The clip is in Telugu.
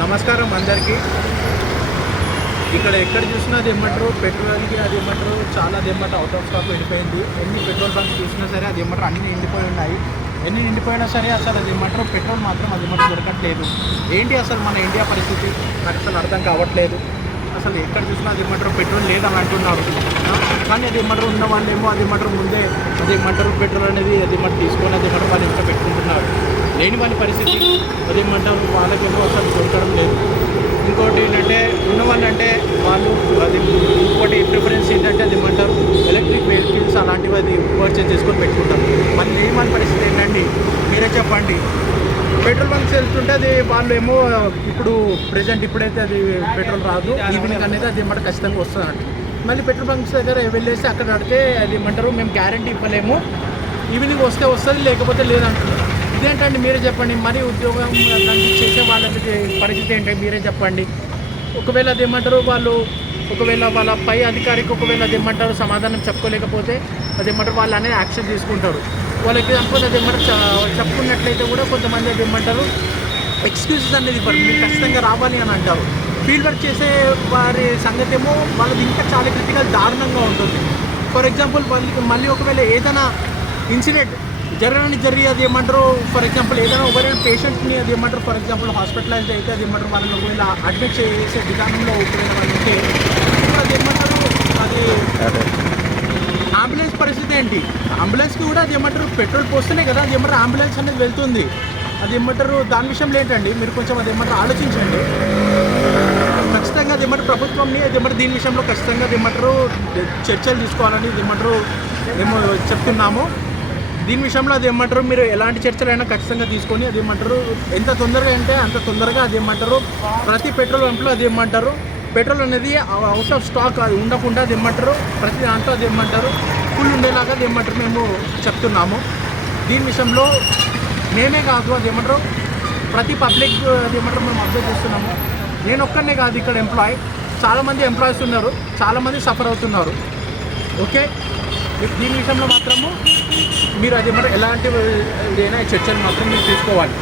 నమస్కారం అందరికీ. ఇక్కడ ఎక్కడ చూసినా అది ఏమంటారు పెట్రోల్కి అది ఏమంటారు చాలా అది ఏమంటారు అవుట్ ఆఫ్ స్టాక్ వెళ్ళిపోయింది. ఎన్ని పెట్రోల్ బంక్స్ చూసినా సరే అది ఏమంటారు అన్నీ నిండిపోయి ఉన్నాయి. ఎన్ని నిండిపోయినా సరే అసలు అది ఏమంటారు పెట్రోల్ మాత్రం అది ఏమంటారు దొరకట్లేదు. ఏంటి అసలు మన ఇండియా పరిస్థితి నాకు అసలు అర్థం కావట్లేదు. అసలు ఎక్కడ చూసినా అది ఏమంటారు పెట్రోల్ లేదని అంటున్నారు. కానీ అది ఏమంటారు ఉన్న వాళ్ళేమో అది ఏమంటారు ముందే అది ఏమంటారు పెట్రోల్ అనేది అది ఏమంటారు తీసుకొని అది ఏమంటారు వాళ్ళు ఇంట్లో పెట్టుకుంటున్నారు. లేని వాళ్ళ పరిస్థితి అది ఏమంటారు వాళ్ళకేమో అసలు దొరకడం లేదు. ఇంకోటి ఏంటంటే ఉన్న వాళ్ళంటే వాళ్ళు అది ఇంకోటి ప్రిఫరెన్స్ ఏంటంటే అది ఏమంటారు ఎలక్ట్రిక్ వెహికల్స్ అలాంటివి అది పర్చేజ్ చేసుకొని పెట్టుకుంటారు. మళ్ళీ లేని వాళ్ళ పరిస్థితి ఏంటండి మీరే చెప్పండి. పెట్రోల్ బంక్స్ వెళ్తుంటే అది వాళ్ళు ఏమో ఇప్పుడు ప్రజెంట్ ఇప్పుడైతే అది పెట్రోల్ రాదు, ఈవినింగ్ అనేది అది ఏమంటారు ఖచ్చితంగా వస్తుందంట. మళ్ళీ పెట్రోల్ బంక్స్ దగ్గర వెళ్ళేసి అక్కడ అడిగితే అది ఏమంటారు మేము గ్యారంటీ ఇవ్వలేము, ఈవినింగ్ వస్తే వస్తుంది లేకపోతే లేదంటున్నారు. ఇదేంటండి మీరే చెప్పండి. మరి ఉద్యోగం అలాంటివి చేసే వాళ్ళకి పరిస్థితి ఏంటంటే మీరే చెప్పండి. ఒకవేళ అది ఏమంటారు వాళ్ళు ఒకవేళ వాళ్ళ పై అధికారికి ఒకవేళ అది ఏమంటారు సమాధానం చెప్పుకోలేకపోతే అది ఏమంటారు వాళ్ళు అనేది యాక్షన్ తీసుకుంటారు. వాళ్ళకి అనుకోని అది ఏమంటారు చెప్పుకున్నట్లయితే కూడా కొంతమంది అది ఏమంటారు ఎక్స్క్యూజెస్ అనేది ఇవ్వరు, మీరు ఖచ్చితంగా రావాలి అని అంటారు. ఫీల్డ్ వర్క్ చేసే వారి సంగతి ఏమో వాళ్ళది ఇంకా చాలా క్రిటికల్ దారుణంగా ఉంటుంది. ఫర్ ఎగ్జాంపుల్ వాళ్ళకి మళ్ళీ ఒకవేళ ఏదైనా ఇన్సిడెంట్ జరిగి అది ఏమంటారు ఫర్ ఎగ్జాంపుల్ ఏదైనా ఒకవేళ పేషెంట్ని అది ఏమంటారు ఫర్ ఎగ్జాంపుల్ హాస్పిటలైజ్ అయితే అది ఏమంటారు వాళ్ళని ఒకవేళ అడ్మిట్ చేసే విధానంలో ఒకవేళ వాళ్ళు ఉంటే ఇప్పుడు అది ఏమంటారు అది అంబులెన్స్ పరిస్థితి ఏంటి? అంబులెన్స్కి కూడా అది ఏమంటారు పెట్రోల్ పోస్తేనే కదా అది ఏమంటారు అంబులెన్స్ అనేది వెళ్తుంది. అది ఏమంటారు దాని విషయంలో ఏంటండి మీరు కొంచెం అది ఏమంటారు ఆలోచించండి. ఖచ్చితంగా అది ఏమంటారు ప్రభుత్వంని అది ఏమంటారు దీని విషయంలో ఖచ్చితంగా అది ఏమంటారు చర్చలు తీసుకోవాలని ఇది ఏమంటారు ఏమో చెప్తున్నాము. దీని విషయంలో అది ఏమంటారు మీరు ఎలాంటి చర్చలైనా ఖచ్చితంగా తీసుకొని అది ఏమంటారు ఎంత తొందరగా అంటే అంత తొందరగా అది ఏమంటారు ప్రతి పెట్రోల్ పంప్లో అది ఏమంటారు పెట్రోల్ అనేది అవుట్ ఆఫ్ స్టాక్ అది ఉండకుండా అది ఏమంటారు ప్రతి దాంట్లో అది ఏమంటారు ఫుల్ ఉండేలాగా అది ఏమంటారు మేము చెప్తున్నాము. దీని విషయంలో మేమే కాదు అది ఏమంటారు ప్రతి పబ్లిక్ అది ఏమంటారు మేము అబ్జర్వ్ చేస్తున్నాము. నేను ఒక్కనే కాదు ఇక్కడ ఎంప్లాయ్, చాలామంది ఎంప్లాయీస్ ఉన్నారు, చాలామంది సఫర్ అవుతున్నారు. ఓకే, దీని విషయంలో మాత్రము మీరు అది ఏమంటారు ఎలాంటి ఏదైనా చర్చలు మాత్రం మీరు తీసుకోవాలి.